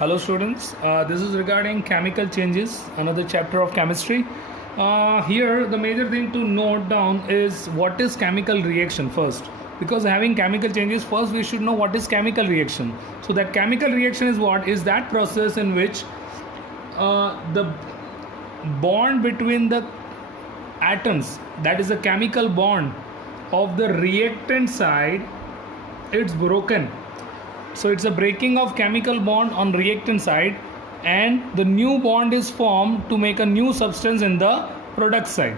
Hello students, this is regarding chemical changes, another chapter of chemistry. Here the major thing to note down is what is chemical reaction first, because having chemical changes first we should know what is chemical reaction. So that chemical reaction is what is that process in which the bond between the atoms, that is a chemical bond of the reactant side, it's broken. So it's a breaking of chemical bond on reactant side, and the new bond is formed to make a new substance in the product side.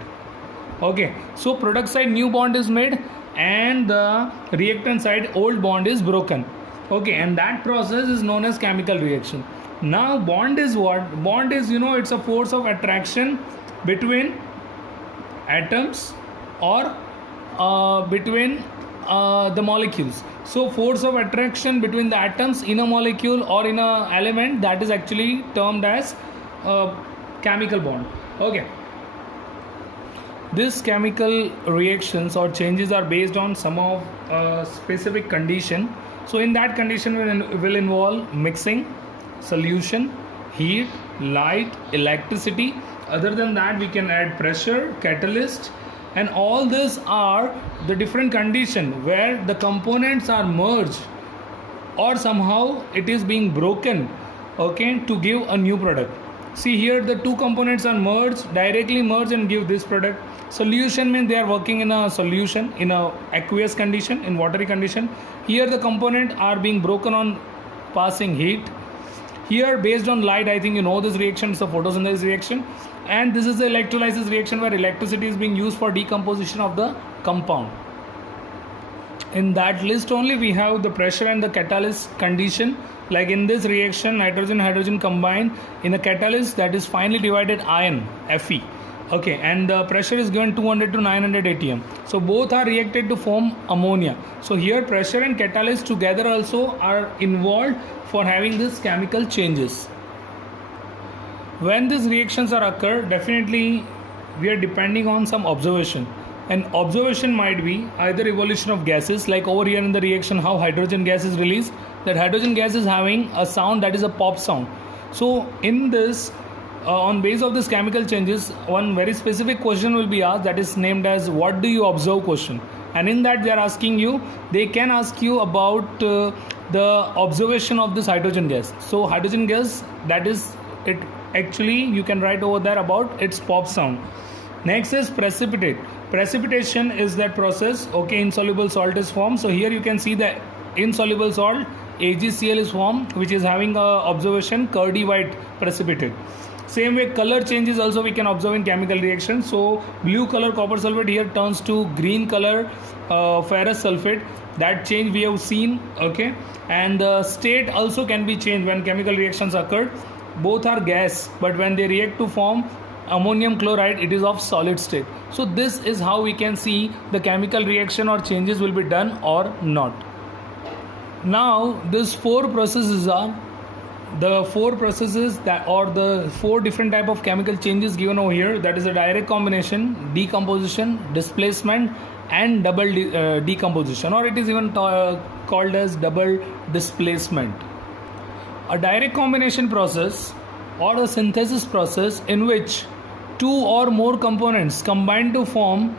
Okay, so product side new bond is made and the reactant side old bond is broken. Okay, and that process is known as chemical reaction. Now bond is what? Bond is, it's a force of attraction between atoms or between the molecules. So force of attraction between the atoms in a molecule or in a element, that is actually termed as chemical bond. Okay, these chemical reactions or changes are based on some of specific condition. So in that condition will involve mixing, solution, heat, light, electricity. Other than that we can add pressure, catalyst, and all these are the different condition where the components are merged or somehow it is being broken, okay, to give a new product. See here the two components are merged, directly merged and give this product. Solution means they are working in a solution in a aqueous condition, in watery condition. Here the component are being broken on passing heat. Here based on light, I think you know this reaction is a photosynthesis reaction, and this is the electrolysis reaction where electricity is being used for decomposition of the compound. In that list only we have the pressure and the catalyst condition. Like in this reaction, nitrogen hydrogen combine in a catalyst, that is finely divided ion Fe. Okay, and the pressure is given 200 to 900 atm. So both are reacted to form ammonia. So here pressure and catalyst together also are involved for having these chemical changes. When these reactions are occur, definitely we are depending on some observation. And observation might be either evolution of gases, like over here in the reaction how hydrogen gas is released. That hydrogen gas is having a sound, that is a pop sound. So in this on base of this chemical changes, one very specific question will be asked, that is named as what do you observe question. And in that they are asking you, they can ask you about the observation of this hydrogen gas. So hydrogen gas, that is it, actually you can write over there about its pop sound. Next is precipitate. Precipitation is that process, okay, insoluble salt is formed. So here you can see the insoluble salt AgCl is formed, which is having a observation curdy white precipitate. Same way color changes also we can observe in chemical reaction. So blue color copper sulfate here turns to green color ferrous sulfate. That change we have seen, okay. And the state also can be changed when chemical reactions occur. Both are gas, but when they react to form ammonium chloride, it is of solid state. So this is how we can see the chemical reaction or changes will be done or not. Now these four processes are the four processes that, or the four different type of chemical changes given over here, that is a direct combination, decomposition, displacement, and double decomposition, or it is even called as double displacement. A direct combination process or a synthesis process in which two or more components combine to form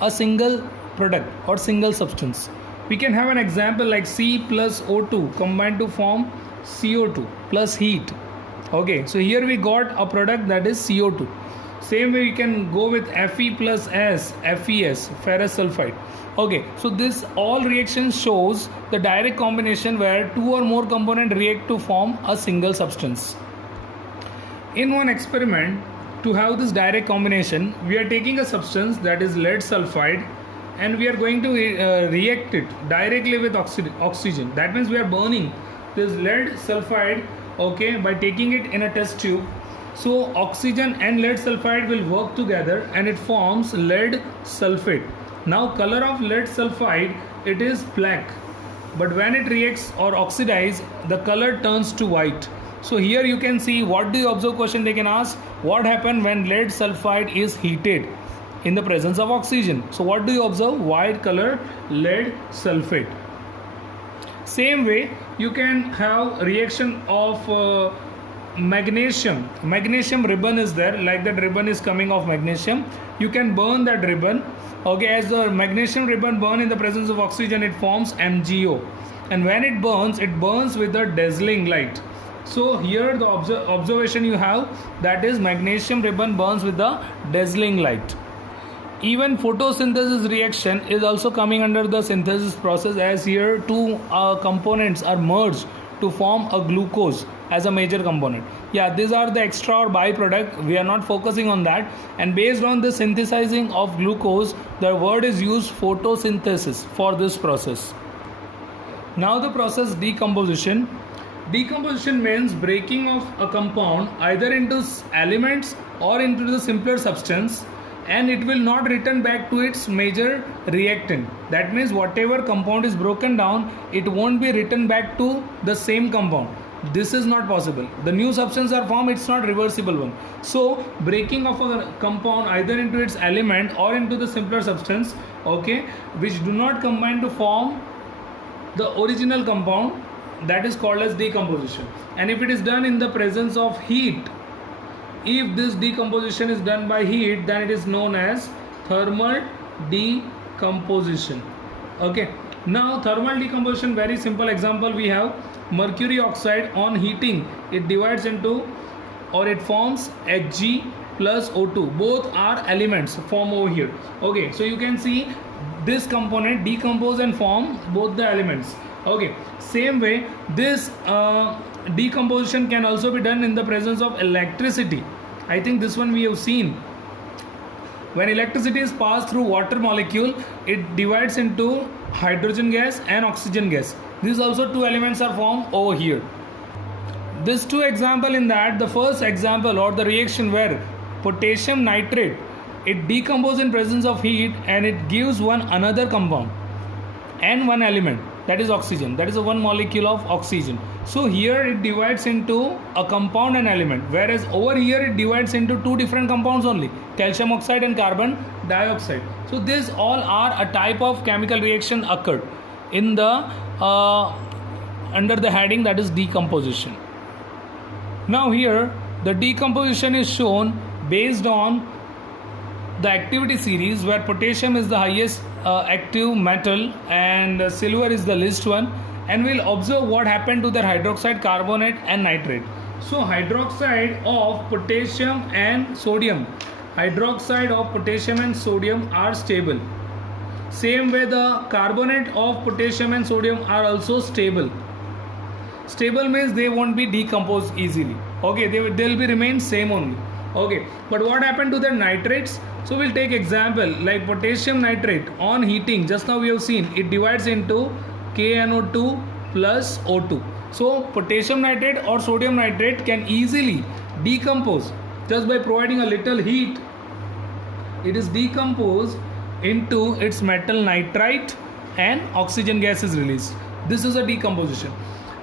a single product or single substance. We can have an example like C plus O2 combined to form CO2 plus heat. Okay, so here we got a product that is CO2. Same way we can go with Fe plus S, FeS, ferrous sulfide. Okay, so this all reactions shows the direct combination where two or more components react to form a single substance. In one experiment, to have this direct combination, we are taking a substance that is lead sulfide and we are going to react it directly with oxygen. That means we are burning this lead sulfide, okay, by taking it in a test tube. So oxygen and lead sulfide will work together and it forms lead sulfate. Now color of lead sulfide, it is black, but when it reacts or oxidizes, the color turns to white. So here you can see, what do you observe question they can ask, what happened when lead sulfide is heated in the presence of oxygen. So what do you observe? White color lead sulfate. Same way you can have reaction of magnesium ribbon is there, like that ribbon is coming off magnesium. You can burn that ribbon. Okay, as the magnesium ribbon burn in the presence of oxygen, it forms MgO, and when it burns with a dazzling light. So here the observation you have, that is magnesium ribbon burns with the dazzling light. Even photosynthesis reaction is also coming under the synthesis process, as here two components are merged to form a glucose as a major component. Yeah, these are the extra or byproduct. We are not focusing on that. And based on the synthesizing of glucose, the word is used photosynthesis for this process. Now the process decomposition. Decomposition means breaking of a compound either into elements or into the simpler substance, and it will not return back to its major reactant. That means whatever compound is broken down, it won't be written back to the same compound. This is not possible. The new substance are formed, it's not reversible one. So breaking of a compound either into its element or into the simpler substance, okay, which do not combine to form the original compound, that is called as decomposition. And if it is done in the presence of heat, if this decomposition is done by heat, then it is known as thermal decomposition. Okay, now thermal decomposition, very simple example we have. Mercury oxide on heating, it divides into, or it forms Hg plus O2. Both are elements form over here. Okay, so you can see this component decompose and form both the elements. Okay, same way this decomposition can also be done in the presence of electricity. I think this one we have seen. When electricity is passed through water molecule, it divides into hydrogen gas and oxygen gas. These also two elements are formed over here. These two example in that, the first example or the reaction where potassium nitrate, it decomposes in presence of heat and it gives one another compound and one element, that is oxygen. That is a one molecule of oxygen. So here it divides into a compound and element, whereas over here it divides into two different compounds only, calcium oxide and carbon dioxide. So these all are a type of chemical reaction occurred in the under the heading that is decomposition. Now here the decomposition is shown based on the activity series, where potassium is the highest active metal and silver is the least one, and we'll observe what happened to their hydroxide, carbonate and nitrate. So hydroxide of potassium and sodium are stable. Same way the carbonate of potassium and sodium are also stable. Stable means they won't be decomposed easily. Okay, they'll be remain same only. Okay, but what happened to the nitrates? So we'll take example like potassium nitrate on heating. Just now we have seen it divides into KNO2 plus O2. So potassium nitrate or sodium nitrate can easily decompose just by providing a little heat. It is decomposed into its metal nitrite and oxygen gas is released. This is a decomposition.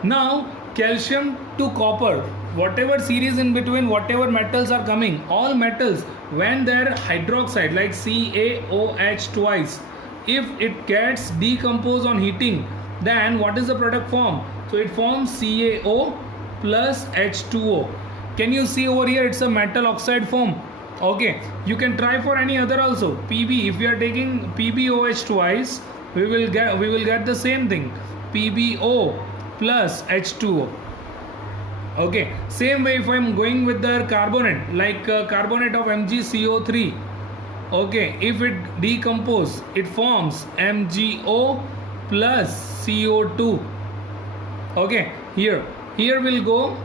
Now calcium to copper, whatever series in between, whatever metals are coming, all metals, when their hydroxide like CaOH twice, if it gets decomposed on heating, then what is the product form? So it forms CaO plus H2O. Can you see over here, it's a metal oxide form. Okay, you can try for any other also. Pb, if we are taking PbOH twice, we will get the same thing, PbO plus H2O. Okay, same way if I am going with the carbonate, like carbonate of MgCO3, okay, if it decompose, it forms MgO plus CO2. Okay, here we'll go.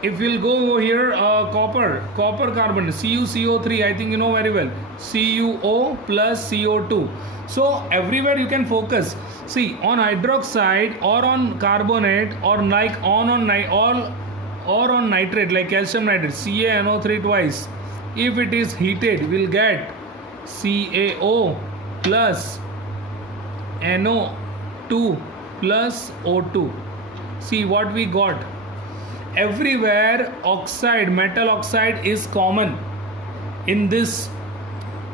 If we'll go over here, copper carbonate, CuCO3, I think you know very well, CuO plus CO2. So everywhere you can focus. See, on hydroxide or on carbonate or like on nitrate like calcium nitrate, CaNO3 twice. If it is heated, we'll get CaO plus NO2 plus O2. See what we got. Everywhere oxide, metal oxide is common in this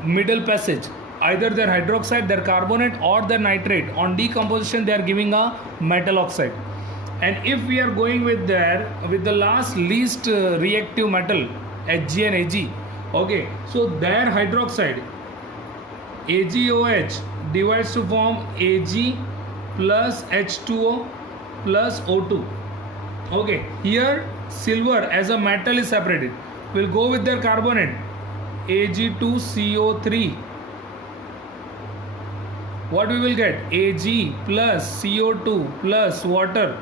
middle passage. either their hydroxide, their carbonate, or their nitrate. On decomposition, they are giving a metal oxide. And if we are going with the last least reactive metal, Hg and Ag, okay, so their hydroxide AgOH divides to form Ag plus H2O plus O2. Okay, here silver as a metal is separated. We'll go with their carbonate Ag2CO3. What we will get? Ag plus CO2 plus water.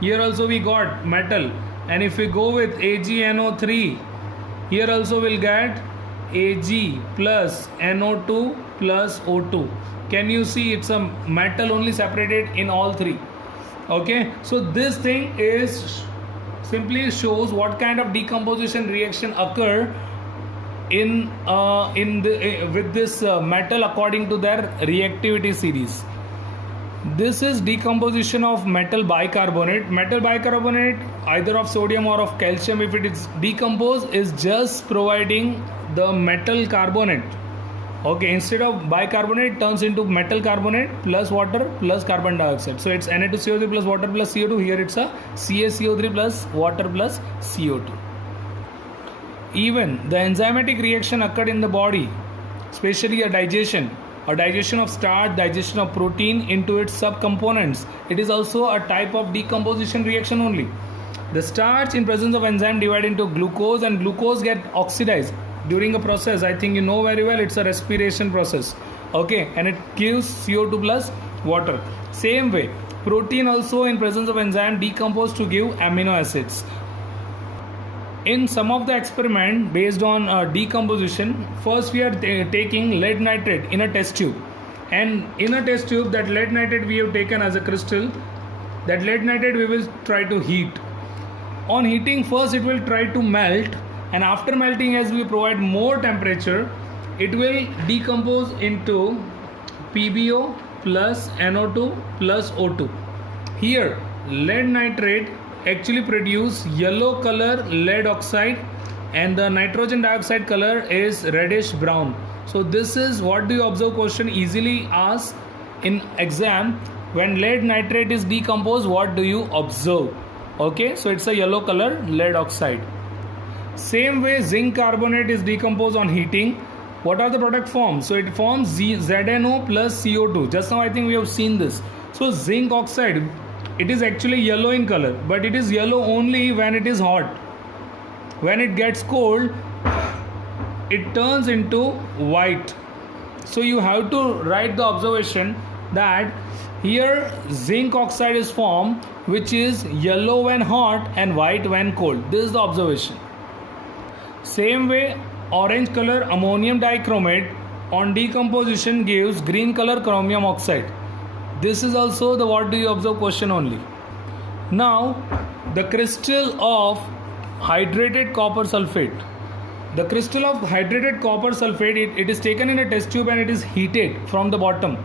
Here also we got metal. And if we go with AgNO3, here also we'll get Ag plus NO2 plus O2. Can you see it's a metal only separated in all three? Okay, so this thing is simply shows what kind of decomposition reaction occur with this metal according to their reactivity series. This is decomposition of metal bicarbonate. Metal bicarbonate, either of sodium or of calcium, if it is decomposed, is just providing the metal carbonate. Okay, instead of bicarbonate, it turns into metal carbonate plus water plus carbon dioxide. So it's Na2CO3 plus water plus CO2. Here it's a CaCO3 plus water plus CO2. Even the enzymatic reaction occurred in the body, especially a digestion of starch, digestion of protein into its subcomponents. It is also a type of decomposition reaction only. The starch in presence of enzyme divide into glucose, and glucose get oxidized during a process. I think you know very well, it's a respiration process. Okay, and it gives CO2 plus water. Same way, protein also in presence of enzyme decompose to give amino acids. In some of the experiment based on decomposition, first we are taking lead nitrate in a test tube, and in a test tube that lead nitrate we have taken as a crystal. That lead nitrate we will try to heat. On heating, first it will try to melt, and after melting, as we provide more temperature, it will decompose into PbO plus NO2 plus O2. Here lead nitrate actually produce yellow color lead oxide, and the nitrogen dioxide color is reddish brown. So this is what do you observe question easily asked in exam. When lead nitrate is decomposed, what do you observe? Okay, so it's a yellow color lead oxide. Same way, zinc carbonate is decomposed on heating. What are the product forms? So it forms ZNO plus CO2. Just now I think we have seen this. So zinc oxide, it is actually yellow in color, but it is yellow only when it is hot. When it gets cold, it turns into white. So you have to write the observation that here zinc oxide is formed, which is yellow when hot and white when cold. This is the observation. Same way, orange color ammonium dichromate on decomposition gives green color chromium oxide. This is also the what do you observe question only. Now the crystal of hydrated copper sulfate. The crystal of hydrated copper sulfate, it is taken in a test tube and it is heated from the bottom.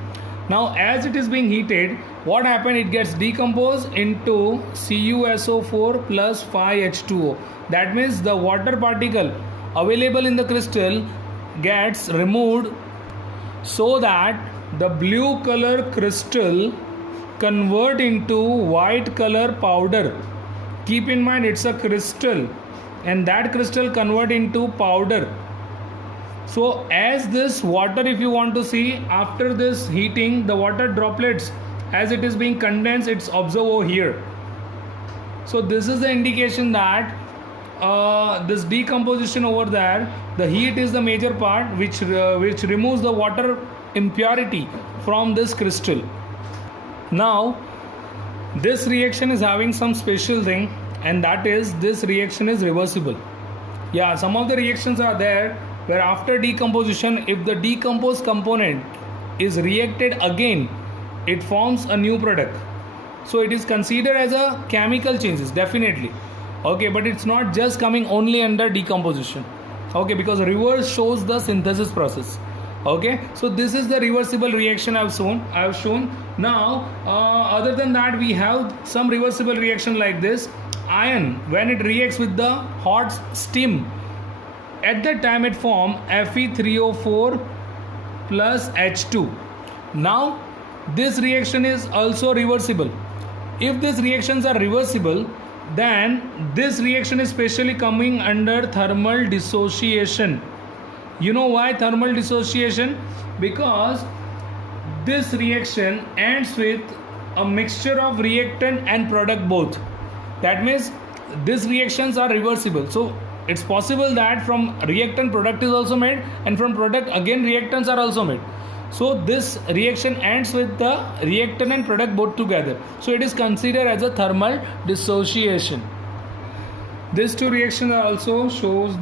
Now as it is being heated, what happened? It gets decomposed into CuSO4 plus 5H2O. That means the water particle available in the crystal gets removed, so that the blue color crystal convert into white color powder. Keep in mind it's a crystal, and that crystal convert into powder. So as this water, if you want to see, after this heating, the water droplets as it is being condensed, it's observed over here. So this is the indication that this decomposition over there, the heat is the major part which removes the water impurity from this crystal. Now this reaction is having some special thing, and that is this reaction is reversible. Yeah, some of the reactions are there where after decomposition, if the decomposed component is reacted again, it forms a new product. So it is considered as a chemical changes, definitely. Okay, but it's not just coming only under decomposition. Okay, because reverse shows the synthesis process. Okay, so this is the reversible reaction I have shown. Now other than that, we have some reversible reaction like this. Iron, when it reacts with the hot steam, at that time it form Fe3O4 plus H2. Now this reaction is also reversible. If these reactions are reversible, then this reaction is specially coming under thermal dissociation. You know why thermal dissociation? Because this reaction ends with a mixture of reactant and product both. That means these reactions are reversible. So it's possible that from reactant product is also made, and from product again reactants are also made. So this reaction ends with the reactant and product both together. So it is considered as a thermal dissociation. These two reactions are also shows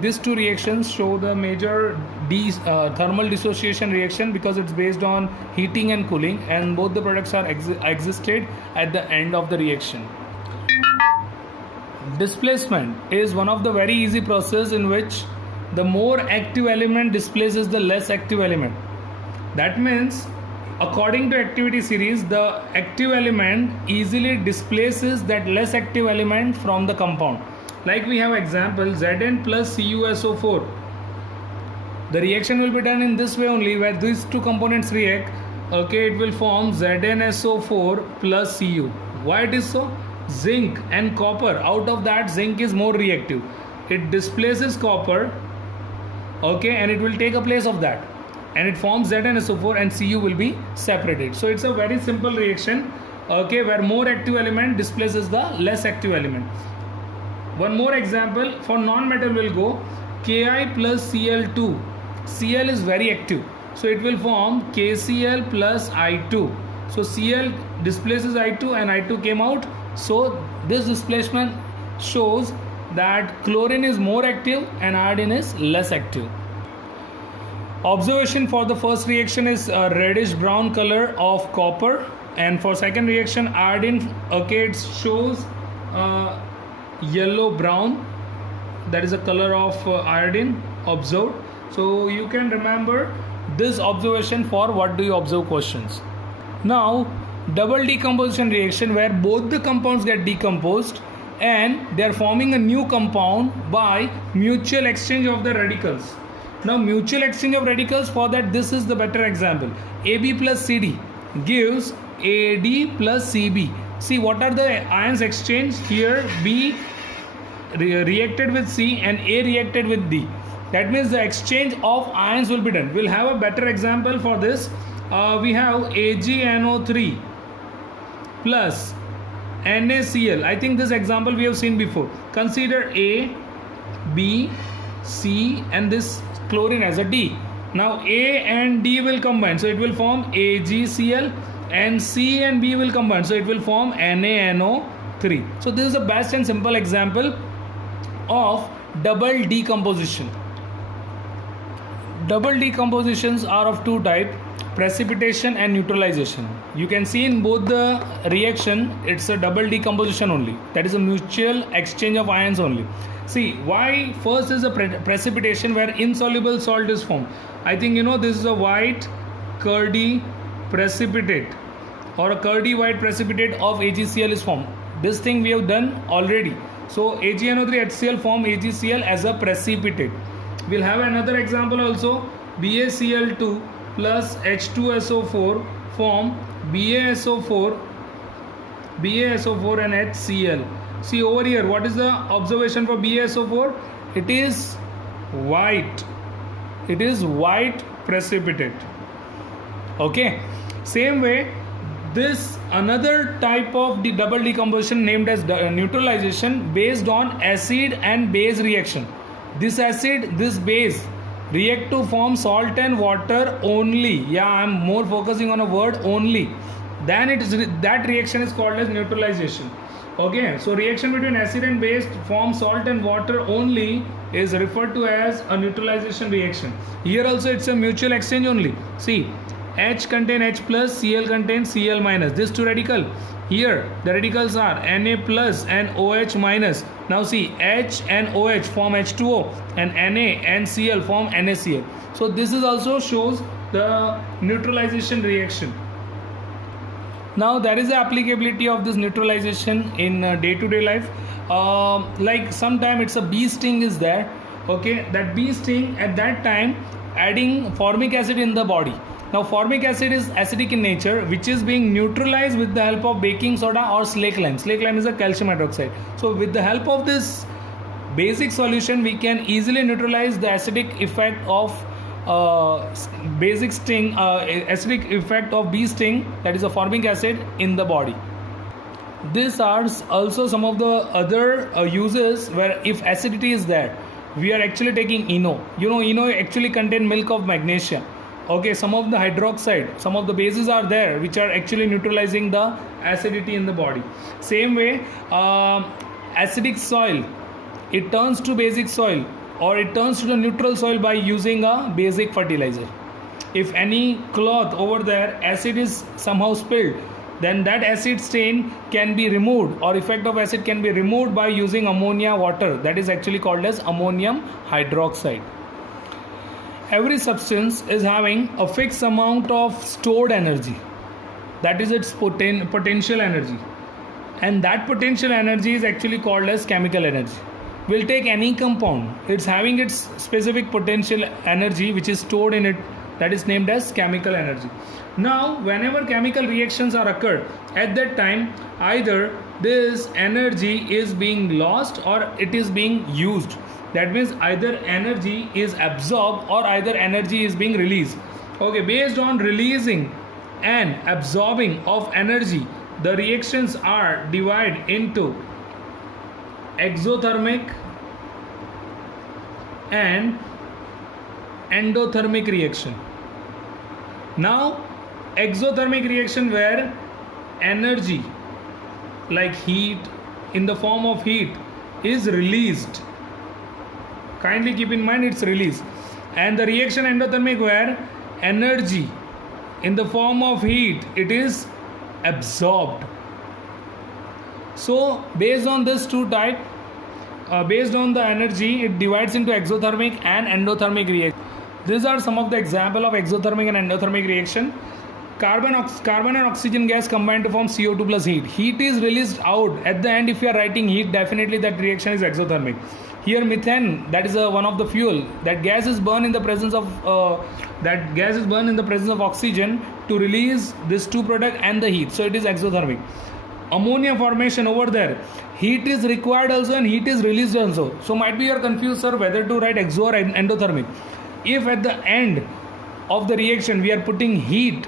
these two reactions show the major thermal dissociation reaction, because it's based on heating and cooling, and both the products are existed at the end of the reaction. Displacement is one of the very easy process in which the more active element displaces the less active element. That means according to activity series, the active element easily displaces that less active element from the compound. Like we have example Zn plus CuSO4. The reaction will be done in this way only, where these two components react. Okay, it will form ZnSO4 plus Cu. Why it is so? Zinc and copper. Out of that, zinc is more reactive. It displaces copper. Okay, and it will take a place of that, and it forms ZnSO4 and Cu will be separated. So it's a very simple reaction, okay, where more active element displaces the less active element. One more example for non-metal will go Ki plus Cl2. Cl is very active, so it will form KCl plus I2. So Cl displaces I2 and I2 came out. So this displacement shows that chlorine is more active and iodine is less active. Observation for the first reaction is a reddish brown color of copper, and for second reaction iodine, okay, it shows yellow brown. That is the color of iodine observed. So you can remember this observation for what do you observe questions. Now double decomposition reaction, where both the compounds get decomposed and they are forming a new compound by mutual exchange of the radicals. Now mutual exchange of radicals, for that this is the better example. AB plus CD gives AD plus CB. See what are the ions exchanged here? B reacted with C and A reacted with D. That means the exchange of ions will be done. We'll have a better example for this. We have AgNO3 plus NaCl. I think this example we have seen before. Consider A, B, C and this chlorine as a D. Now A and D will combine, so it will form AgCl, and C and B will combine, so it will form NaNO3. So this is the best and simple example of double decomposition. Double decompositions are of two types: precipitation and neutralization. You can see in both the reaction it's a double decomposition only, that is a mutual exchange of ions only. See why first is a precipitation, where insoluble salt is formed. I think you know this is a white curdy precipitate, or a curdy white precipitate of AgCl is formed. This thing we have done already. So AgNO3 HCl form AgCl as a precipitate. We'll have another example also. BaCl2 plus H2SO4 form BaSO4 and HCl. See over here, what is the observation for BaSO4? It is white. It is white precipitate. Okay. Same way, this another type of the double decomposition named as neutralization, based on acid and base reaction. This acid, this base react to form salt and water only. Yeah, I am more focusing on a word only. Then it is that reaction is called as neutralization. Okay, so reaction between acid and base form salt and water only is referred to as a neutralization reaction. Here also it's a mutual exchange only. See, H contain H plus, Cl contains Cl minus. These two radical. Here the radicals are Na plus and OH minus. Now see, H and OH form H2O and Na and Cl form NaCl. So this is also shows the neutralization reaction. Now there is the applicability of this neutralization in day-to-day life. Like sometime it's a bee sting is there. Okay, that bee sting at that time, adding formic acid in the body. Now formic acid is acidic in nature, which is being neutralized with the help of baking soda or slake lime. Slake lime is a calcium hydroxide. So with the help of this basic solution, we can easily neutralize the acidic effect of acidic effect of bee sting, that is a formic acid, in the body. These are also some of the other uses where if acidity is there, we are actually taking ENO. You know, ENO actually contain milk of magnesia. Okay, some of the hydroxide, some of the bases are there which are actually neutralizing the acidity in the body. Same way, acidic soil, it turns to basic soil or it turns to the neutral soil by using a basic fertilizer. If any cloth over there, acid is somehow spilled, then that acid stain can be removed, or effect of acid can be removed by using ammonia water, that is actually called as ammonium hydroxide. Every substance is having a fixed amount of stored energy, that is its potential energy, and that potential energy is actually called as chemical energy. We'll take any compound, it's having its specific potential energy which is stored in it, that is named as chemical energy. Now whenever chemical reactions are occurred, at that time either this energy is being lost or it is being used. That means either energy is absorbed or either energy is being released. Okay, based on releasing and absorbing of energy, the reactions are divided into exothermic and endothermic reaction. Now exothermic reaction where energy like heat, in the form of heat, is released. Kindly keep in mind it's released. And the reaction endothermic where energy in the form of heat, it is absorbed. So based on this two type, based on the energy, it divides into exothermic and endothermic reaction. These are some of the example of exothermic and endothermic reaction. Carbon and oxygen gas combine to form CO2 plus heat. Heat is released out. At the end, if you are writing heat, definitely that reaction is exothermic. Here methane, that is one of the fuel. That gas is burned in the presence of oxygen to release this two product and the heat. So it is exothermic. Ammonia formation over there, heat is required also and heat is released also. So might be you are confused, sir, whether to write exo or endothermic. If at the end of the reaction we are putting heat,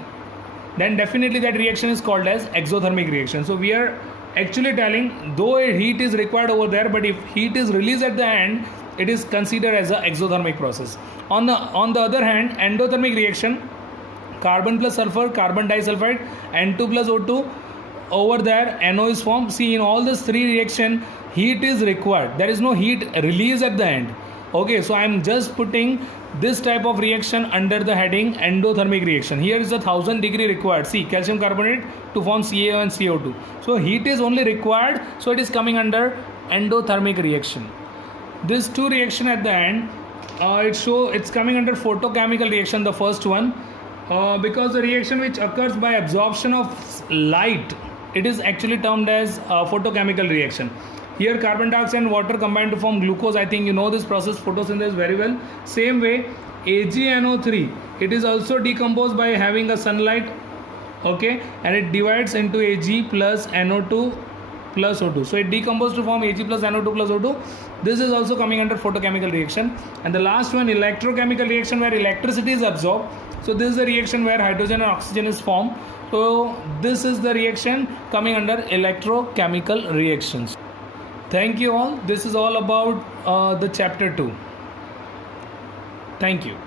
then definitely that reaction is called as exothermic reaction. So we are actually telling, though a heat is required over there, but if heat is released at the end, it is considered as an exothermic process. On the other hand, endothermic reaction, carbon plus sulfur, carbon disulfide, N2 plus O2, over there NO is formed. See, in all these three reaction, heat is required. There is no heat release at the end. Okay, so I am just putting this type of reaction under the heading endothermic reaction. Here is a 1000 degree required. See, calcium carbonate to form CaO and CO2. So heat is only required, so it is coming under endothermic reaction. This two reaction at the end, it's coming under photochemical reaction, the first one, because the reaction which occurs by absorption of light, it is actually termed as photochemical reaction. Here carbon dioxide and water combine to form glucose. I think you know this process, photosynthesis, very well. Same way, AgNO3, it is also decomposed by having a sunlight, okay, and it divides into Ag plus NO2 plus O2. So it decomposes to form Ag plus NO2 plus O2. This is also coming under photochemical reaction. And the last one, electrochemical reaction, where electricity is absorbed. So this is the reaction where hydrogen and oxygen is formed. So this is the reaction coming under electrochemical reactions. Thank you all. This is all about the chapter 2. Thank you.